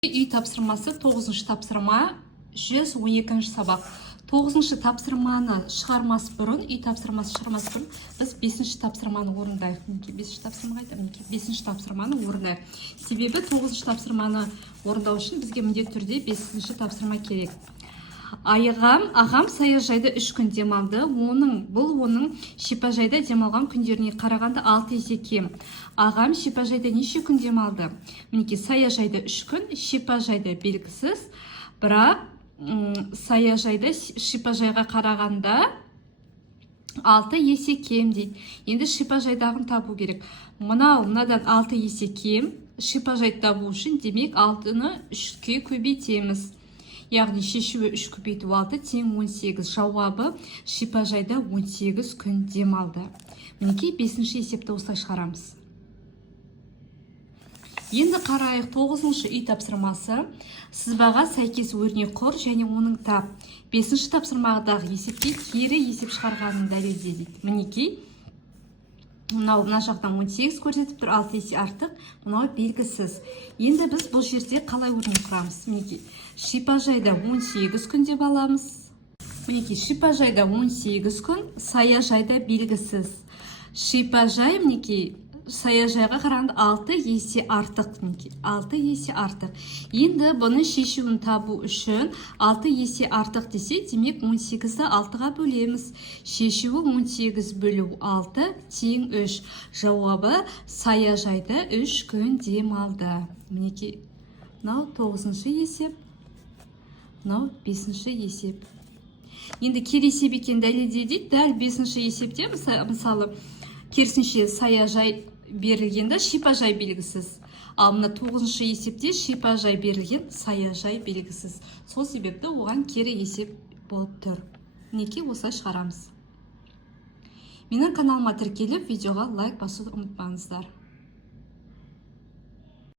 Үй тапсырмасы 9-шы тапсырма 112-ші сабақ. 9-шы тапсырманы шығармас бұрын, үй тапсырмасы шығармас бұрын біз 5-ші тапсырманы орындайық. 5-ші тапсырмаға айтамын, 5-ші тапсырманы орындайық. Себебі 9-шы тапсырманы орындау үшін бізге міндетті түрде 5-ші тапсырма керек. Ағам саяжайда 3 күн демалды. Бұл оның шипажайда демалған күндеріне қарағанда 6 есе кем. Ағам шипажайда неше күн демалды? Мінекей, саяжайда 3 күн, шипажайда белгісіз, бірақ саяжайда шипажайға қарағанда 6 есе кем дейді. Енді шипажайдағын табу керек. Мынадан 6 есе кем, шипажайды табу үшін демек 6-ны 3-ке көбейтеміз. Яғни шешуі 3 көбейту 6 тең 18. Жауабы шипажайда 18 күн демалды. Мінекей 5-ші есепті осылай шығарамыз. Енді қарайық 9-шы үй тапсырмасы. Сызбаға сәйкес өрнек құр және оның тап. 5-ші тапсырмадағы есепте кері есеп шығарғанын дәлелде дейді. Мінекей, мына жақтан 18 көрсетіп тұр, 6 есе артық, мынау белгісіз. Енді біз бұл жерде қалай өрнек құрамыз? Мінекей, шипажайда 18 күн деп аламыз. Мінекей, шипажайда 18 күн, саяжайда белгісіз. Шипажай, мінекей, саяжайға қарағанда 6 есе артық. 6 есе артық. Енді бұны шешуін табу үшін 6 есе артық десе, демек 18-ді 6-ға бөлеміз. Шешуі 18 бөлу 6 тең 3. Жауабы саяжайда 3 күн демалды. Мінекей, мынау 9-шы есеп, мынау 5-ші есеп. Енді кері есеп екен дәлелде дейді. Дәл 5-ші есепте, мысалы, керісінше саяжай берілгенде шипажай белгісіз. Ал мына 9-шы есепте шипажай берілген, саяжай белгісіз. Сол себепті оған кері есеп болып тұр. Мінекей, осылай шығарамыз. Менің каналыма тіркеліп, видеоға лайк басуды ұмытпаңыздар.